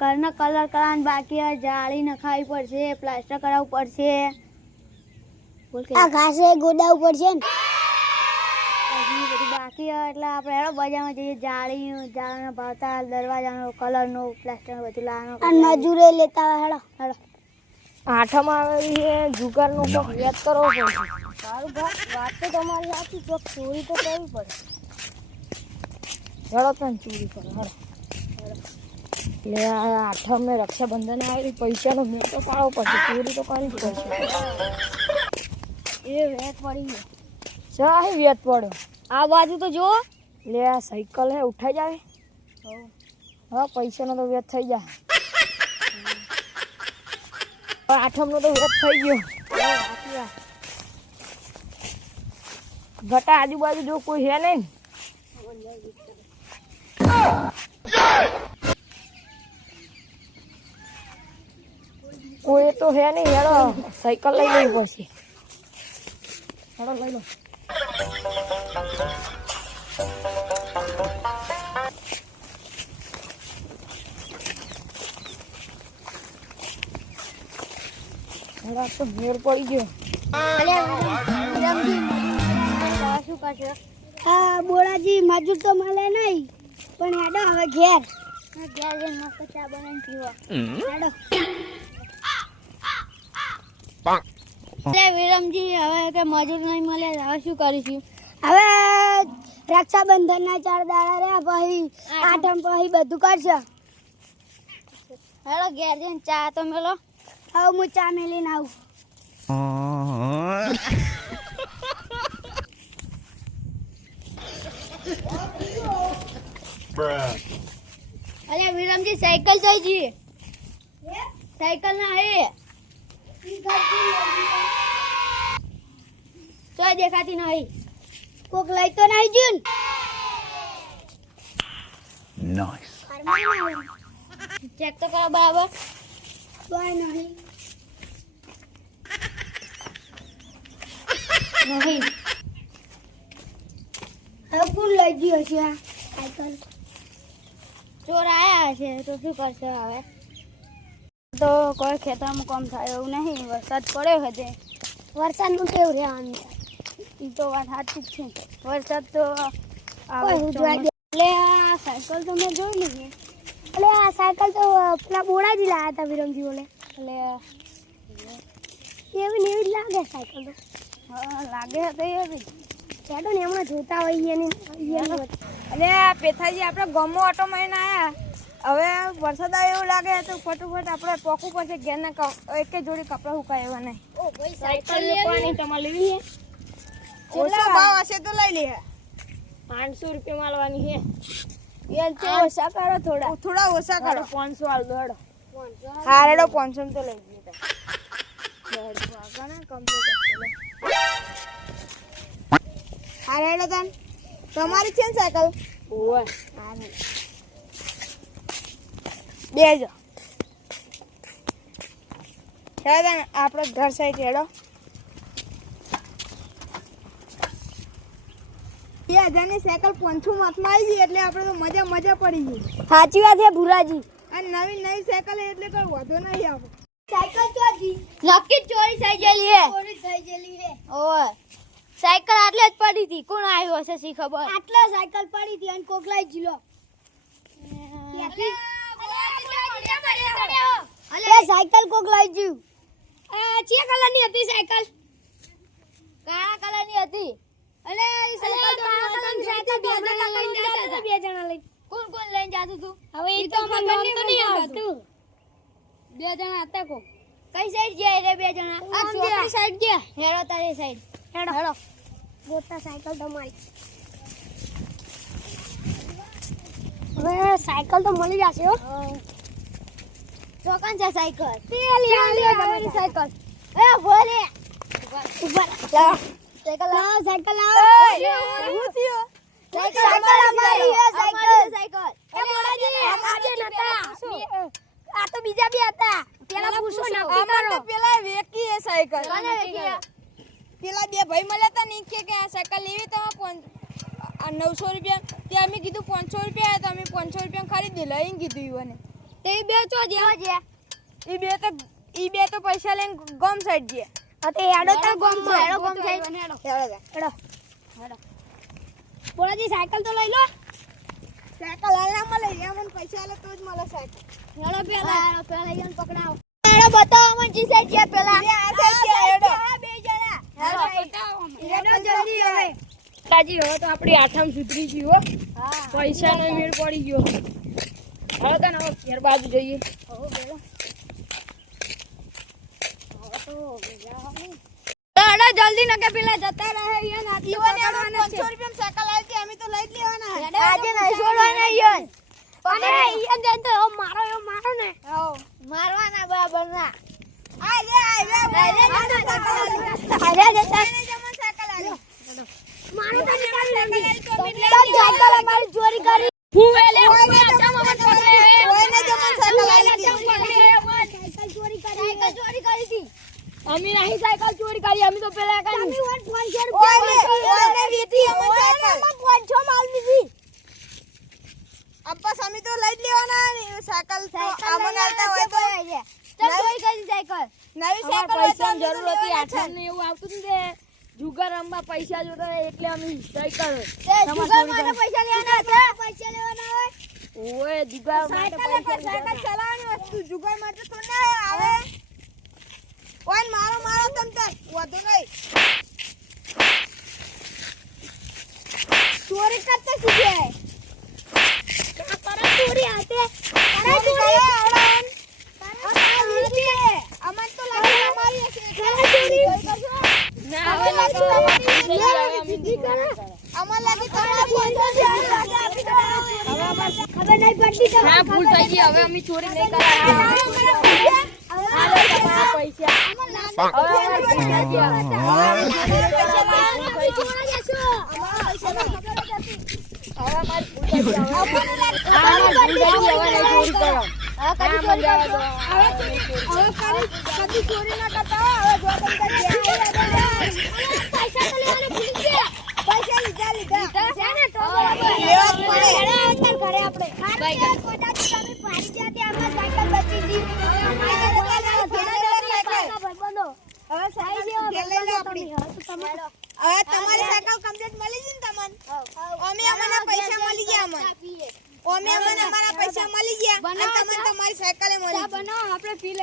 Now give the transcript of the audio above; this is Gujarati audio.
ઘરનો કલર કરવાનો બાકી હોય જાળી નખાવી પડશે પ્લાસ્ટર કરાવવું પડશે. આ ઘાસે ગોડાવું પડશે ને. બધું બાકી હોય એટલે આપણે હેડો બજારમાં જઈએ જાળી જાળીનો ભાવતા દરવાજાનો કલરનો પ્લાસ્ટર બધું લાવવાનો. અને મજૂરે લેતા હેડો. હેડો. આઠમ આવે છે જુગારનો કોક યાદ કરવો પડશે. સારું વાત વાત તો તમારી સાચી તો ચોરી તો કરવી પડે હેડો તને ચોરી કરો હેડો એટલે આ આઠમ ને રક્ષાબંધન આવેલી પૈસાનો મેળ તો પાડવો પડશે ચોરી તો કરવી જ પડશે એ વેત પડી ગયો ચાહે વ્યાજ પડ્યો આ બાજુ તો જો લે આ સાયકલ હે ઉઠાઈ જાય હા પૈસાનો તો વ્યાજ થઈ જાય પણ આઠમનો તો વ્યાજ થઈ ગયો ઘટા આજુબાજુ જો કોઈ હે નહીં? કોઈ તો હે નહીં, હેડો, સાયકલ લઈ લેવી પડશે હેડો, લઈ લો. હેડો તો મેળ પડી ગયો. હા બોલાજી મજૂર તો મળે નહીં પણ હેડો હવે ઘેર. ઘેર જઈને મસ્ત ચા બનાવીને પીવા. હેડો. એટલે વિરમજી હવે કે મજૂર નહીં મળે હવે શું કરીશું? હવે રક્ષાબંધનના ચાર દાડા રહ્યા પછી આઠમ. પછી બધું કરશે. હેડો ઘેર જઈને ચા તો મેલો. હવે હું ચા મેલીને આવું. અરે વિરમજી સાયકલ જઈ જઈએ સાયકલ ના હે. તો દેખાતી નહીં. કોક લઈ તો નહીં જુન. ચેક તો કરો બરાબર કોઈ નહીં. નહીં. હવે કોણ લઈ ગયો છે આ સાયકલ? ચોર આયા છે તો શું કરશે હવે? તો કોઈ ખેતરમાં કામ થાય એવું નહીં વરસાદ પડ્યો હશે વરસાદનું કેવું રહેવાનું એ તો વાત સાચી જ છે. વરસાદ તો. એટલે આ સાયકલ તો મેં જોઈ લીધી. એટલે આ સાયકલ તો પેલા બોડાજી લાયા હતા વિરમજી બોલે એટલે એવી ને એવી જ લાગે સાયકલ તો. હા, લાગે તો એવી. ચાલો ને એમાં જોતા હોય એની અને આ પેથાજી આપણે ગમો ઓટો મારીને આયા. હવે વરસાદ આવે એવું લાગે તો ફટોફટ આપણે પોકું પડશે ઘેરના એક જોડી કપડાં સુકાય એવા નહીં. સાયકલ લેવાની તમારે લેવી છે? ઓછો ભાવ હશે તો લઈ લે. પાંચસો રૂપિયા માલવાની છે. એ ઓછા કરો થોડા. થોડા ઓછા કરો. પાંચસો હાલ. દો. હેડો હા રેડો પાંચસો તો લઈ જઈએ. હા રેડો તન. તમારી છે ને સાયકલ? બેજો હેડો આપણે ઘર સાઈડ હેડો. બે હજારની સાયકલ પાંચસો માથમાં આવી ગઈ એટલે આપણે તો મજા મજા પડી ગઈ. સાચી વાત છે ભુરાજી. અને નવી નવી સાયકલ એટલે કોઈ વધો નહીં આપણે સાયકલ ચોજી નક્કી ચોરી થઈ ગયેલી છે ચોરી થઈ ગયેલી છે ઓવે સાયકલ આટલે જ પડી હતી. કોણ આવ્યો હશે સી ખબર? આટલે સાયકલ પડી હતી અને કોક લઈ જીલો અલે સાયકલ કોક લઈ જ્યું ચે કલરની હતી સાયકલ. કાળા કલરની હતી. અલે ઈ સાયકલ તો કાળા કલરની સાયકલ બે જણા લઈને જતા હતા. બે જણા લઈ કોણ કોણ લઈને જાતું તું? હવે એ તો મને તો નહીં આવતું બે જણા હતા કો કઈ સાઈડ ગયા રે બે જણા? આ આમ સાઈડ ગયા? હેરો તારી સાઈડ હેડો. હેડો. ગોતા સાયકલ તો તમારી હવે સાયકલ તો મળી જશે હો. ચોકન છે સાયકલ? પેલી આલી સાયકલ. એ ભોલે ઉપર સાયકલ લાવ. સાયકલ લાવ. હું થયું સાયકલ અમારી સાયકલ. સાયકલ. એ મોડાજી અમારે નતા આ તો બીજા બે હતા. પેલા પૂછો તો પેલા વેકી એ સાયકલ. કોને વેચી પેલા બે ભાઈ મળ્યા હતા ને કે કે આ સાયકલ લેવી તમે નવસો રૂપિયા તે અમે કીધું પાંચસો રૂપિયા તો અમે પાંચસો રૂપિયા ખરીદી લઈને કીધું ઈવને તે બે ચો જ્યાં જ્યાં ઈ બે તો એ બે તો પૈસા લઈને ગમ સાઈડ ગયા. અતે હેડો તો ગોમ હેડો ગોમ સાઈડ. હેડો. બોલાજી સાયકલ તો લઈ લો. સાયકલ આલા મળે એ પૈસા આલે તો જ મળે સાયકલ. હેડો પેલા. પેલા લઈ પકડાવ પકડાવો. હેડો બતાવો મને જી સાઈડ છે પેલા આ સાઈડ છે, હેડો. બે જણા હેડો. હેડો જલ્દી હવે તાજી હવે તો આપણી આઠમ સુધરી ગઈ હો. પૈસા નો મેળ પડી ગયો. હવે તો હવે. ઘેર બાજુ જઈએ જલ્દી નકે પેલા જતા રહે યન આટલી વાર અમે છે. 500 રૂપિયા સાયકલ આવી અમે તો લઈ જ લેવાના. આજે નહીં છોડવાના યન અને યન જન તો મારો એવો મારો ને. હો મારવાના બાબરના. આ લે આ લે આ લે જતા મારો તો સાયકલ અમારી ચોરી કરી. હું એલે ઓયને જમણ સાયકલ આલી ઓયને જમણ સાયકલ સાયકલ ચોરી કરી સાયકલ ચોરી કરી હતી. અમે નહીં સાયકલ ચોરી કરી અમે તો પેલા કરી. રૂપિયા ઓને વીતી અમે સાયકલ. પાંચસો માલ દીધી અપ્પા અમે તો લઈ જ લેવાના સાયકલ તો આમન આલતા હોય તો. ચલ ચોરી કરી સાયકલ. નવી સાયકલ હોય તો જરૂર હતી. ને એવું આવતું ને જુગાર રમવા પૈસા જોતા હોય એટલે અમે સાયકલ જુગાર માટે પૈસા લેવાના હતા પૈસા લેવાના હોય? ઓય જુગાર માટે પૈસા સાયકલ ચલાવવાની વસ્તુ જુગાર માટે તો ના આવે. ઓય મારો મારો તમતર વધુ નહીં ચોરી કરતા શીખ્યા ચોરી હાથે અરે ચોરી આવડન અમન તો લાગે અમારી હશે ના હવે ના કરો. થઈ ગઈ, હવે અમે જુગાર ના કરો. અમન લાગે તમારી ખબર નહીં પડતી તો હા ભૂલ થઈ ગઈ હવે અમે ચોરી નહીં કરવા હાલો તમારા પૈસા હવે અમારે ભૂલ થઈ ગઈ. હવે અમે ચોરી નહીં કરવા. ભૂલ થઈ ગઈ. હવે અમારી ભૂલ થઈ ગઈ. હવે હા, અમારી ભૂલ થઈ ગઈ. હવે નહીં ચોરી કરો. હા, મને જવા દો. હવે નહીં ચોરી કરો. હવે કરી કદી ચોરી ના થઈ ગઈ. હવે અમે ચોરી નહીં પૈસા ભૂલી લીધા લીધા ઘરે આપણે. તમારી સાયકલ કમ્પ્લીટ મળી ગઈ ને તમને અમે અમને પૈસા મળી ગયા અમને ચા અમને અમારા પૈસા મળી ગયા અને તમને તમારી સાયકલ મળી ચા આપણે લઈએ.